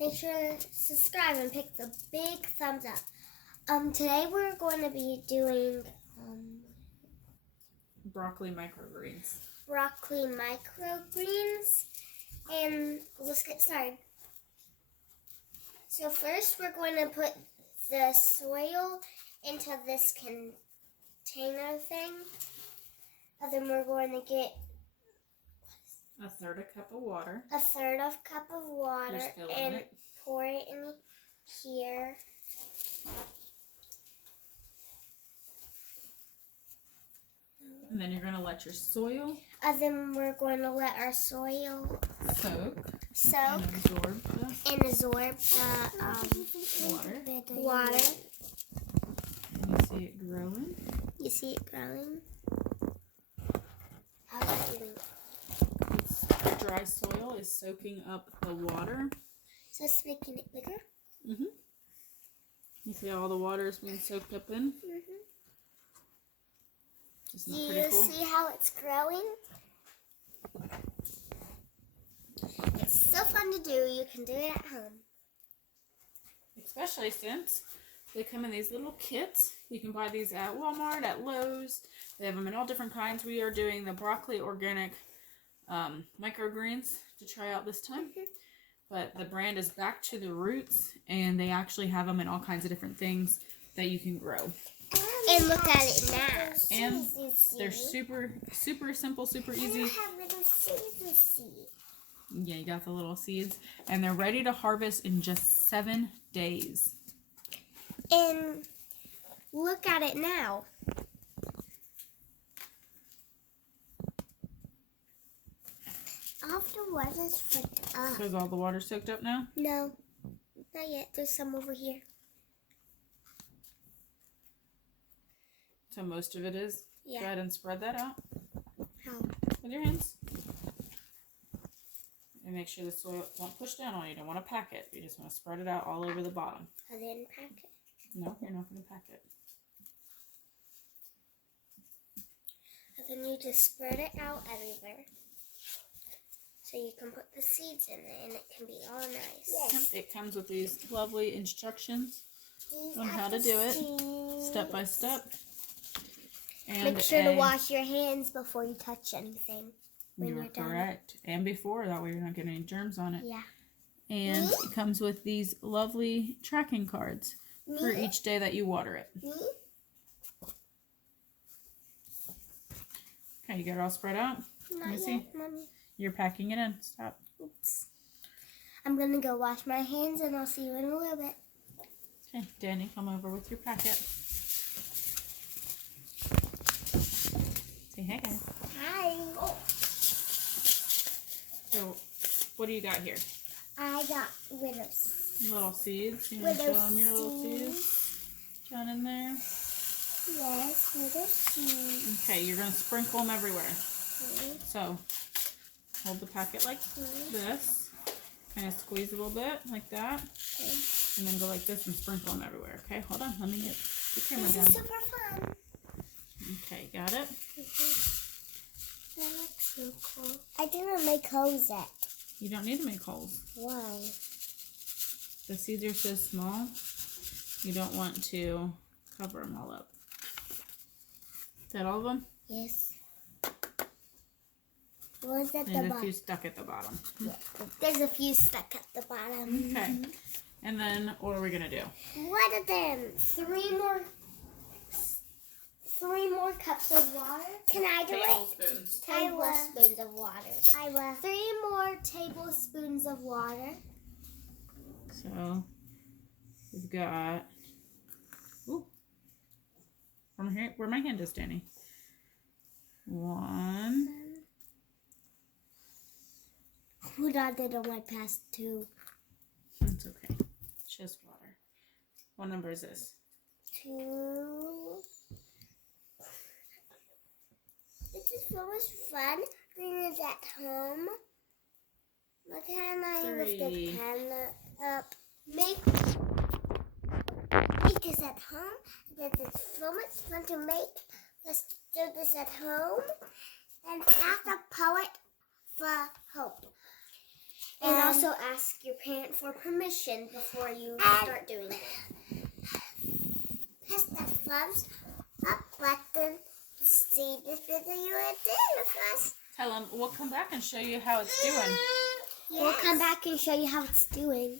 Make sure to subscribe and pick the big thumbs up. Today we're going to be doing broccoli microgreens. Broccoli microgreens, and let's get started. So first we're going to put the soil into this container thing. And then we're going to get a third cup of water. A third of cup of water and pour it in here. And then you're going to let your soil. And then we're going to let our soil soak and absorb the water. And you see it growing. You see it growing. How about you? It's dry soil is soaking up the water. So it's making it bigger. You see all the water is being soaked up in. Do you see how it's growing? It's so fun to do. You can do it at home. Especially since they come in these little kits. You can buy these at Walmart, at Lowe's. They have them in all different kinds. We are doing the broccoli organic microgreens to try out this time. But the brand is Back to the Roots, and they actually have them in all kinds of different things that you can grow. And look at it now. And they're super, super simple, super easy. And have little seeds. Yeah, you got the little seeds. And they're ready to harvest in just 7 days. And look at it now. After water's soaked up. So is all the water soaked up now? No, not yet. There's some over here. So most of it is? Yeah. Go ahead and spread that out. How? With your hands. And make sure the soil, don't push down on it. You don't want to pack it. You just want to spread it out all over the bottom. I didn't pack it. No, you're not going to pack it. And then you just spread it out everywhere. So you can put the seeds in it and it can be all nice. Yes. It comes with these lovely instructions on how to do it, step by step. And make sure to wash your hands before you touch anything. You are correct. And before, that way you're not getting any germs on it. Yeah. And it comes with these lovely tracking cards for each day that you water it. Okay, you got it all spread out? Not Let me yet, see. Mommy. You're packing it in. Stop. Oops. I'm going to go wash my hands and I'll see you in a little bit. Okay, Danny, come over with your packet. Say hey, guys. Hi. Oh. So, what do you got here? I got widows. Little seeds. You want to show them your little seeds? Down in there? Yes, widow seeds. Okay, you're going to sprinkle them everywhere. So, hold the packet like this. Kind of squeeze a little bit, like that. And then go like this and sprinkle them everywhere. Okay, hold on. Let me get the camera down. This is super fun. Okay, got it? That looks so cool. I didn't make holes yet. You don't need to make holes. Why? The seeds are so small, you don't want to cover them all up. Is that all of them? Yes. What's at the There's bottom? a few stuck at the bottom. Yeah. There's a few stuck at the bottom. Okay. And then, what are we going to do? What are them? Three more cups of water. Can I do Tablespoons. it? Tablespoons of water. I will. 3 more tablespoons of water. So, we've got, ooh, where my hand is, Danny. 1. Who did it on my past 2? It's okay. It's just water. What number is this? 2. This is so much fun doing this at home. Look how I lift the camera up. Make this at home. This is so much fun to make. Let's do this at home. And ask a poet for hope. And also ask your parent for permission before you start doing it. Press the thumbs up button to see this video again with us. Tell them we'll come back and show you how it's doing. We'll come back and show you how it's doing.